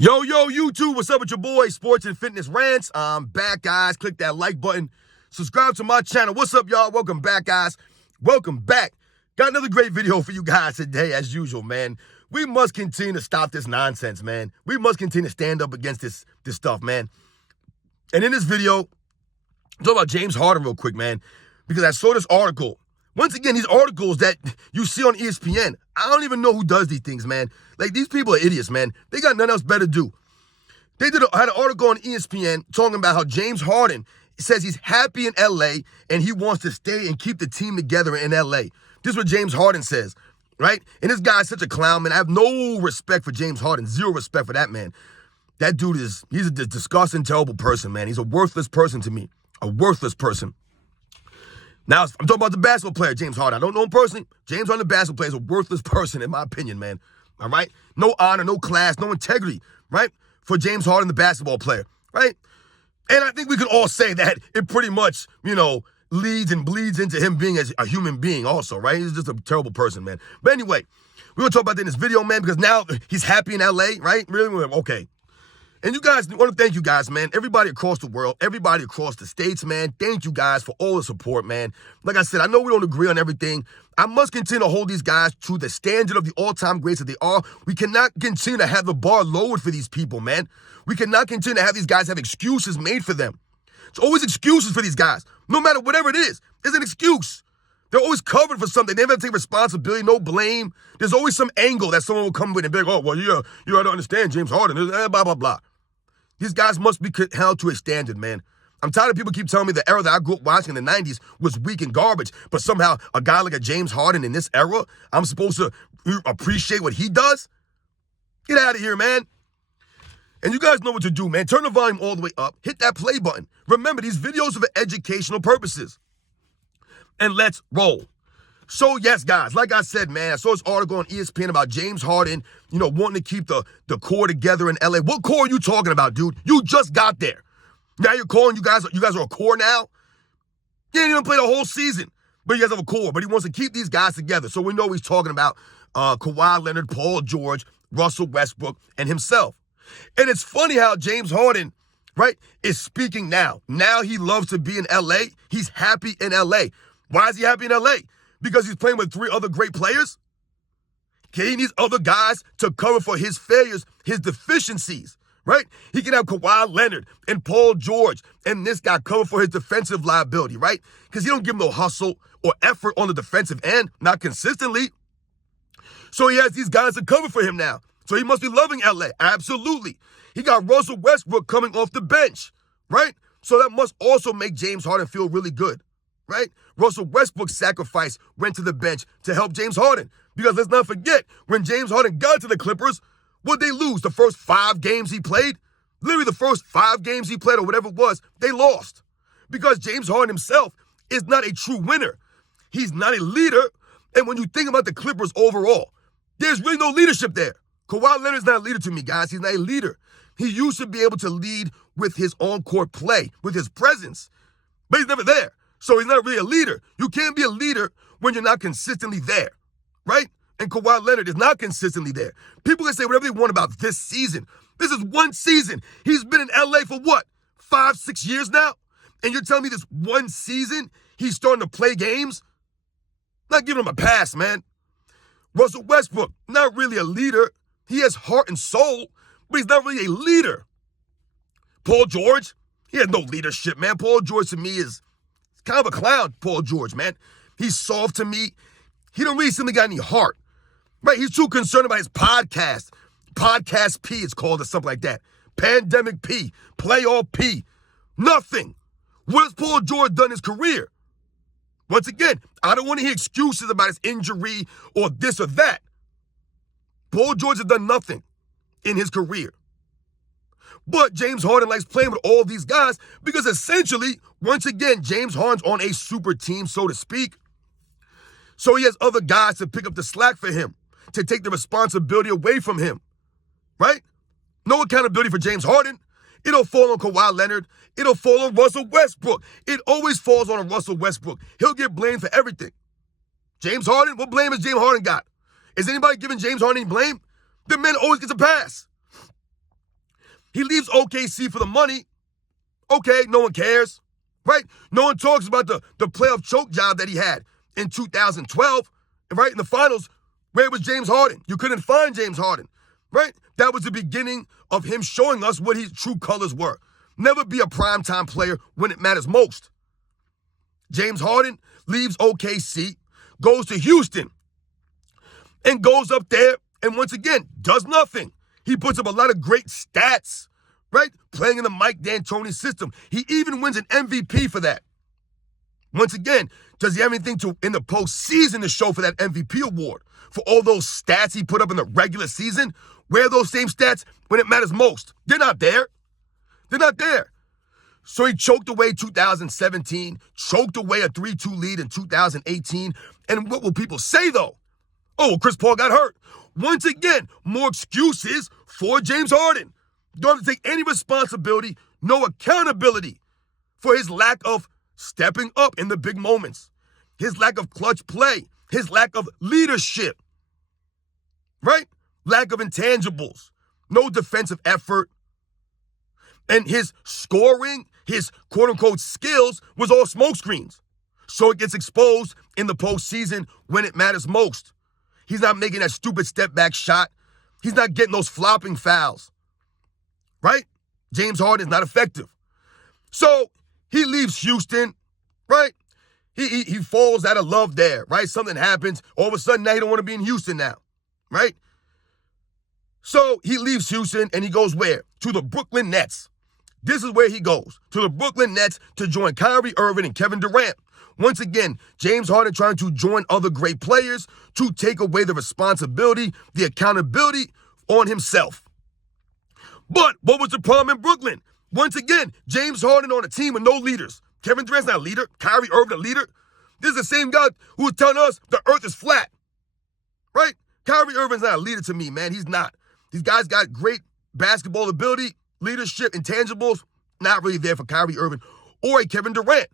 Yo, YouTube, what's up with your boy, Sports and Fitness Rants? I'm back, guys. Click that like button. Subscribe to my channel. What's up, y'all? Welcome back, guys. Welcome back. Got another great video for you guys today, as usual, man. We must continue to stop this nonsense, man. We must continue to stand up against this stuff, man. And in this video, I'm talking about James Harden real quick, man, because I saw this article. Once again, these articles that you see on ESPN, I don't even know who does these things, man. Like, these people are idiots, man. They got nothing else better to do. They had an article on ESPN talking about how James Harden says he's happy in L.A. and he wants to stay and keep the team together in L.A. This is what James Harden says, right? And this guy's such a clown, man. I have no respect for James Harden, zero respect for that man. That dude he's a disgusting, terrible person, man. He's a worthless person to me, a worthless person. Now, I'm talking about the basketball player, James Harden. I don't know him personally. James Harden, the basketball player, is a worthless person, in my opinion, man. All right? No honor, no class, no integrity, right? For James Harden, the basketball player, right? And I think we can all say that it pretty much, leads and bleeds into him being as a human being also, right? He's just a terrible person, man. But anyway, we're going to talk about that in this video, man, because now he's happy in L.A., right? Really? Okay. And you guys, I want to thank you guys, man. Everybody across the world, everybody across the states, man. Thank you guys for all the support, man. Like I said, I know we don't agree on everything. I must continue to hold these guys to the standard of the all-time greats that they are. We cannot continue to have the bar lowered for these people, man. We cannot continue to have these guys have excuses made for them. It's always excuses for these guys. No matter whatever it is, there's an excuse. They're always covered for something. They never take responsibility, no blame. There's always some angle that someone will come with and be like, oh, well, you got to understand James Harden, blah, blah, blah. These guys must be held to a standard, man. I'm tired of people keep telling me the era that I grew up watching in the 90s was weak and garbage, but somehow a guy like a James Harden in this era, I'm supposed to appreciate what he does? Get out of here, man. And you guys know what to do, man. Turn the volume all the way up. Hit that play button. Remember, these videos are for educational purposes. And let's roll. So, yes, guys, like I said, man, I saw this article on ESPN about James Harden, wanting to keep the core together in L.A. What core are you talking about, dude? You just got there. Now you're calling you guys are a core now? You didn't even play the whole season, but you guys have a core. But he wants to keep these guys together. So we know he's talking about Kawhi Leonard, Paul George, Russell Westbrook, and himself. And it's funny how James Harden, right, is speaking now. Now he loves to be in L.A. He's happy in L.A. Why is he happy in L.A.? Because he's playing with 3 other great players? Okay, he needs other guys to cover for his failures, his deficiencies, right? He can have Kawhi Leonard and Paul George and this guy cover for his defensive liability, right? Because he don't give him no hustle or effort on the defensive end, not consistently. So he has these guys to cover for him now. So he must be loving LA, absolutely. He got Russell Westbrook coming off the bench, right? So that must also make James Harden feel really good. Right? Russell Westbrook's sacrifice went to the bench to help James Harden. Because let's not forget, when James Harden got to the Clippers, what'd they lose? The first 5 games he played? Literally the first 5 games he played or whatever it was, they lost. Because James Harden himself is not a true winner. He's not a leader. And when you think about the Clippers overall, there's really no leadership there. Kawhi Leonard's not a leader to me, guys. He's not a leader. He used to be able to lead with his on-court play, with his presence. But he's never there. So he's not really a leader. You can't be a leader when you're not consistently there, right? And Kawhi Leonard is not consistently there. People can say whatever they want about this season. This is one season. He's been in LA for what, 5, 6 years now? And you're telling me this one season he's starting to play games? Not giving him a pass, man. Russell Westbrook, not really a leader. He has heart and soul, but he's not really a leader. Paul George, he has no leadership, man. Paul George to me is kind of a clown, Paul George, man. He's soft to me. He don't really seem to got any heart. Right? He's too concerned about his podcast. Podcast P, it's called, or something like that. Pandemic P. Playoff P. Nothing. What has Paul George done in his career? Once again, I don't want to hear excuses about his injury or this or that. Paul George has done nothing in his career. But James Harden likes playing with all these guys because essentially, once again, James Harden's on a super team, so to speak. So he has other guys to pick up the slack for him, to take the responsibility away from him, right? No accountability for James Harden. It'll fall on Kawhi Leonard. It'll fall on Russell Westbrook. It always falls on Russell Westbrook. He'll get blamed for everything. James Harden, what blame has James Harden got? Is anybody giving James Harden any blame? The man always gets a pass. He leaves OKC for the money. Okay, no one cares, right? No one talks about the playoff choke job that he had in 2012, right? In the finals, where was James Harden? You couldn't find James Harden, right? That was the beginning of him showing us what his true colors were. Never be a primetime player when it matters most. James Harden leaves OKC, goes to Houston, and goes up there and once again does nothing. He puts up a lot of great stats, right? Playing in the Mike D'Antoni system. He even wins an MVP for that. Once again, does he have anything in the postseason to show for that MVP award? For all those stats he put up in the regular season? Where are those same stats when it matters most? They're not there. They're not there. So he choked away 2017, choked away a 3-2 lead in 2018. And what will people say, though? Oh, well, Chris Paul got hurt. Once again, more excuses for James Harden. Don't have to take any responsibility, no accountability for his lack of stepping up in the big moments, his lack of clutch play, his lack of leadership, right? Lack of intangibles, no defensive effort. And his scoring, his quote-unquote skills was all smokescreens. So it gets exposed in the postseason when it matters most. He's not making that stupid step-back shot. He's not getting those flopping fouls, right? James Harden is not effective. So he leaves Houston, right? He falls out of love there, right? Something happens. All of a sudden, now he don't want to be in Houston now, right? So he leaves Houston and he goes where? To the Brooklyn Nets. This is where he goes, to the Brooklyn Nets to join Kyrie Irving and Kevin Durant. Once again, James Harden trying to join other great players to take away the responsibility, the accountability on himself. But what was the problem in Brooklyn? Once again, James Harden on a team with no leaders. Kevin Durant's not a leader. Kyrie Irving a leader. This is the same guy who was telling us the earth is flat, right? Kyrie Irving's not a leader to me, man. He's not. These guys got great basketball ability, leadership, intangibles, not really there for Kyrie Irving or a Kevin Durant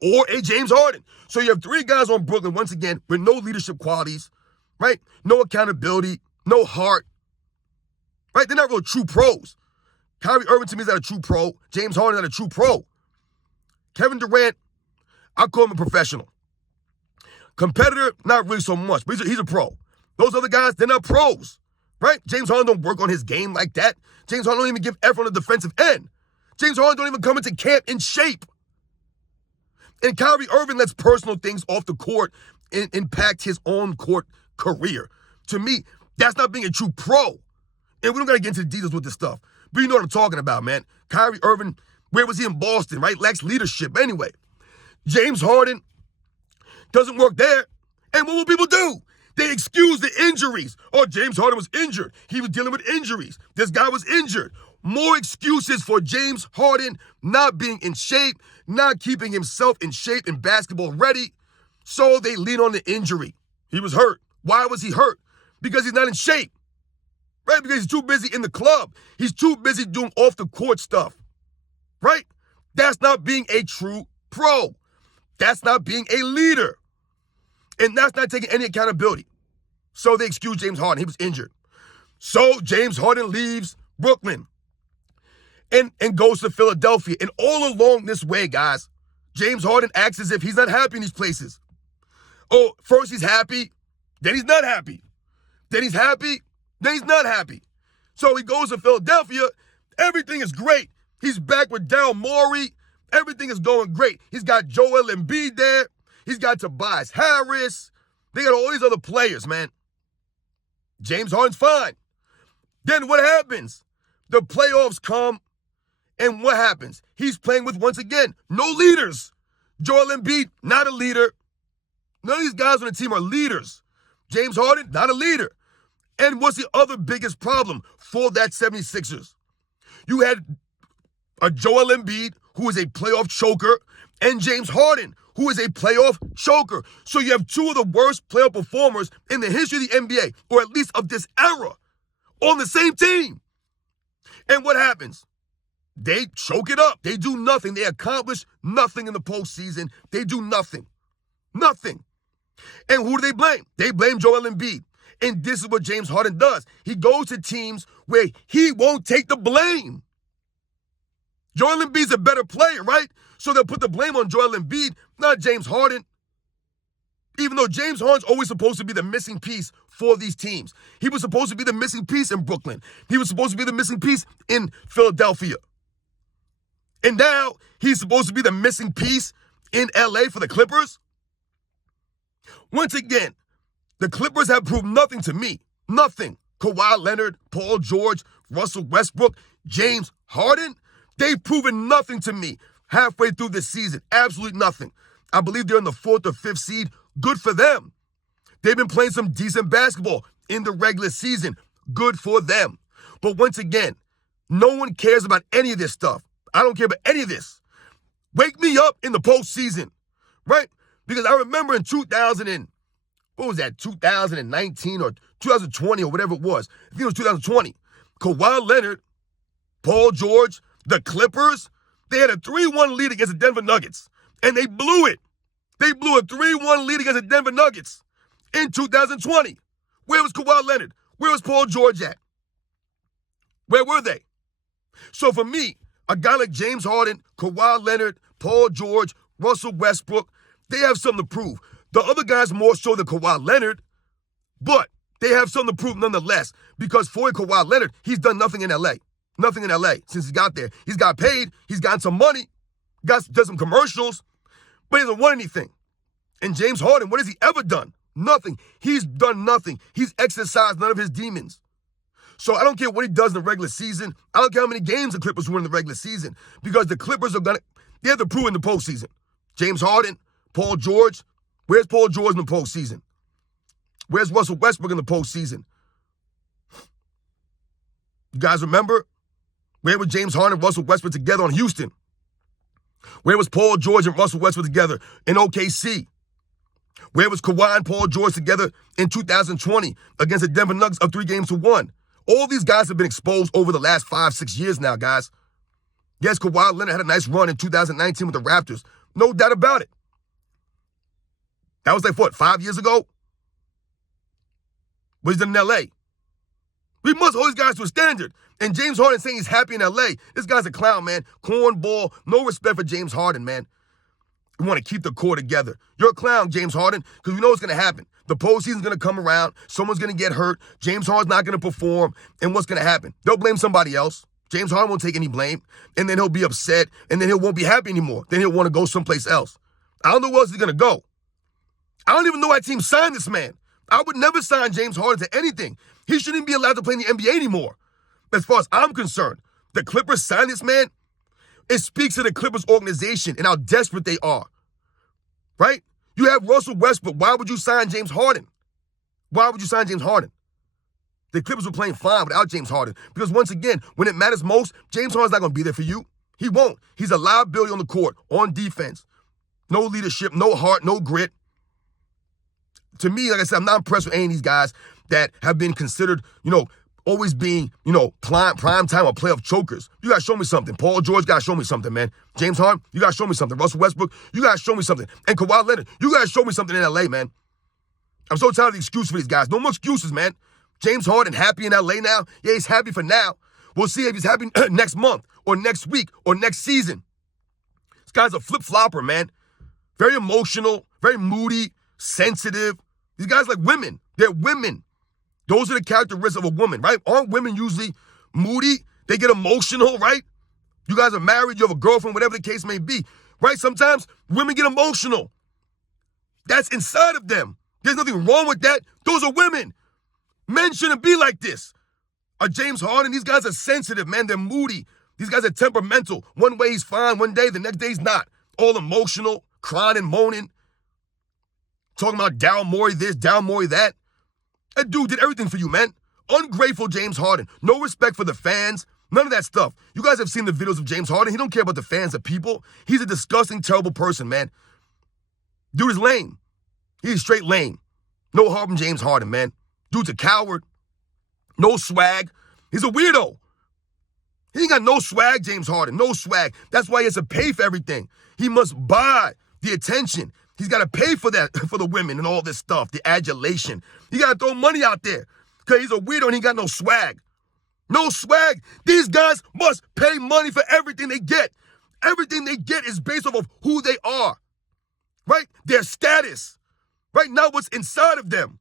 or a James Harden. So you have three guys on Brooklyn, once again, with no leadership qualities, right? No accountability, no heart, right? They're not real true pros. Kyrie Irving to me is not a true pro. James Harden is not a true pro. Kevin Durant, I call him a professional. Competitor, not really so much, but he's a pro. Those other guys, they're not pros, right? James Harden don't work on his game like that. James Harden don't even give effort on the defensive end. James Harden don't even come into camp in shape. And Kyrie Irving lets personal things off the court impact his on-court career. To me, that's not being a true pro. And we don't got to get into the details with this stuff. But you know what I'm talking about, man. Kyrie Irving, where was he in Boston, right? Lacks leadership. Anyway, James Harden doesn't work there. And what will people do? They excuse the injuries. Oh, James Harden was injured. He was dealing with injuries. This guy was injured. More excuses for James Harden not being in shape, not keeping himself in shape and basketball ready. So they lean on the injury. He was hurt. Why was he hurt? Because he's not in shape, right? Because he's too busy in the club. He's too busy doing off-the-court stuff, right? That's not being a true pro. That's not being a leader. And that's not taking any accountability. So they excuse James Harden. He was injured. So James Harden leaves Brooklyn and goes to Philadelphia. And all along this way, guys, James Harden acts as if he's not happy in these places. Oh, first he's happy, then he's not happy. Then he's happy, then he's not happy. So he goes to Philadelphia. Everything is great. He's back with Daryl Morey. Everything is going great. He's got Joel Embiid there. He's got Tobias Harris. They got all these other players, man. James Harden's fine. Then what happens? The playoffs come, and what happens? He's playing with, once again, no leaders. Joel Embiid, not a leader. None of these guys on the team are leaders. James Harden, not a leader. And what's the other biggest problem for that 76ers? You had a Joel Embiid, who is a playoff choker, and James Harden, who is a playoff choker. So you have two of the worst playoff performers in the history of the NBA, or at least of this era, on the same team. And what happens? They choke it up. They do nothing. They accomplish nothing in the postseason. They do nothing. Nothing. And who do they blame? They blame Joel Embiid. And this is what James Harden does. He goes to teams where he won't take the blame. Joel Embiid's a better player, right? So they'll put the blame on Joel Embiid, not James Harden. Even though James Harden's always supposed to be the missing piece for these teams. He was supposed to be the missing piece in Brooklyn. He was supposed to be the missing piece in Philadelphia. And now he's supposed to be the missing piece in LA for the Clippers. Once again, the Clippers have proved nothing to me. Nothing. Kawhi Leonard, Paul George, Russell Westbrook, James Harden, they've proven nothing to me halfway through this season. Absolutely nothing. I believe they're in the 4th or 5th seed. Good for them. They've been playing some decent basketball in the regular season. Good for them. But once again, no one cares about any of this stuff. I don't care about any of this. Wake me up in the postseason, right? Because I remember in 2019 or 2020 or whatever it was. I think it was 2020. Kawhi Leonard, Paul George, the Clippers, they had a 3-1 lead against the Denver Nuggets, and they blew it. They blew a 3-1 lead against the Denver Nuggets in 2020. Where was Kawhi Leonard? Where was Paul George at? Where were they? So for me, a guy like James Harden, Kawhi Leonard, Paul George, Russell Westbrook, they have something to prove. The other guys more so than Kawhi Leonard, but they have something to prove nonetheless. Because for Kawhi Leonard, he's done nothing in LA. Nothing in LA since he got there. He's got paid. He's gotten some money. Done some commercials. But he hasn't won anything. And James Harden, what has he ever done? Nothing. He's done nothing. He's exercised none of his demons. So I don't care what he does in the regular season. I don't care how many games the Clippers win in the regular season. Because the Clippers they have to prove in the postseason. James Harden, Paul George. Where's Paul George in the postseason? Where's Russell Westbrook in the postseason? You guys remember? Where were James Harden and Russell Westbrook together on Houston? Where was Paul George and Russell Westbrook together in OKC? Where was Kawhi and Paul George together in 2020 against the Denver Nuggets up 3-1? All these guys have been exposed over the last 5-6 years now, guys. Yes, Kawhi Leonard had a nice run in 2019 with the Raptors. No doubt about it. That was like, what, 5 years ago? But he's done in L.A. We must hold these guys to a standard. And James Harden saying he's happy in L.A. This guy's a clown, man. Cornball. No respect for James Harden, man. We want to keep the core together. You're a clown, James Harden, because we know what's going to happen. The postseason's going to come around. Someone's going to get hurt. James Harden's not going to perform. And what's going to happen? They'll blame somebody else. James Harden won't take any blame. And then he'll be upset. And then he won't be happy anymore. Then he'll want to go someplace else. I don't know where else he's going to go. I don't even know why team signed this man. I would never sign James Harden to anything. He shouldn't be allowed to play in the NBA anymore. As far as I'm concerned, the Clippers signed this man. It speaks to the Clippers organization and how desperate they are. Right? You have Russell Westbrook. Why would you sign James Harden? Why would you sign James Harden? The Clippers were playing fine without James Harden. Because once again, when it matters most, James Harden's not going to be there for you. He won't. He's a liability on the court, on defense. No leadership, no heart, no grit. To me, like I said, I'm not impressed with any of these guys that have been considered, always being, prime time or playoff chokers. You got to show me something. Paul George got to show me something, man. James Harden, you got to show me something. Russell Westbrook, you got to show me something. And Kawhi Leonard, you got to show me something in L.A., man. I'm so tired of the excuse for these guys. No more excuses, man. James Harden happy in L.A. now? Yeah, he's happy for now. We'll see if he's happy next month or next week or next season. This guy's a flip-flopper, man. Very emotional, very moody, sensitive. These guys like women. They're women. Those are the characteristics of a woman, right? Aren't women usually moody? They get emotional, right? You guys are married, you have a girlfriend, whatever the case may be, right? Sometimes women get emotional. That's inside of them. There's nothing wrong with that. Those are women. Men shouldn't be like this. James Harden, these guys are sensitive, man. They're moody. These guys are temperamental. One way he's fine, one day, the next day he's not. All emotional, crying and moaning. Talking about Daryl Morey this, Daryl Morey that. That dude did everything for you, man. Ungrateful James Harden. No respect for the fans. None of that stuff. You guys have seen the videos of James Harden. He don't care about the fans or people. He's a disgusting, terrible person, man. Dude is lame. He's straight lame. No heart from James Harden, man. Dude's a coward. No swag. He's a weirdo. He ain't got no swag, James Harden. No swag. That's why he has to pay for everything. He must buy the attention. He's got to pay for that, for the women and all this stuff, the adulation. He got to throw money out there because he's a weirdo and he got no swag. No swag. These guys must pay money for everything they get. Everything they get is based off of who they are, right? Their status, right? Not what's inside of them.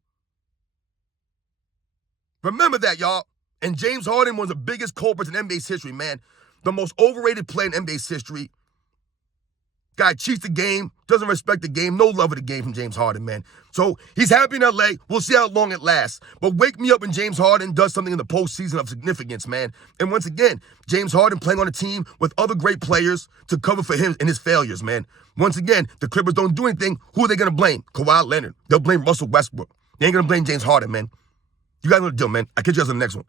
Remember that, y'all. And James Harden was the biggest culprit in NBA's history, man. The most overrated player in NBA's history. Guy cheats the game, doesn't respect the game, no love of the game from James Harden, man. So he's happy in LA. We'll see how long it lasts. But wake me up when James Harden does something in the postseason of significance, man. And once again, James Harden playing on a team with other great players to cover for him and his failures, man. Once again, the Clippers don't do anything. Who are they going to blame? Kawhi Leonard. They'll blame Russell Westbrook. They ain't going to blame James Harden, man. You guys know the deal, man. I'll catch you guys on the next one.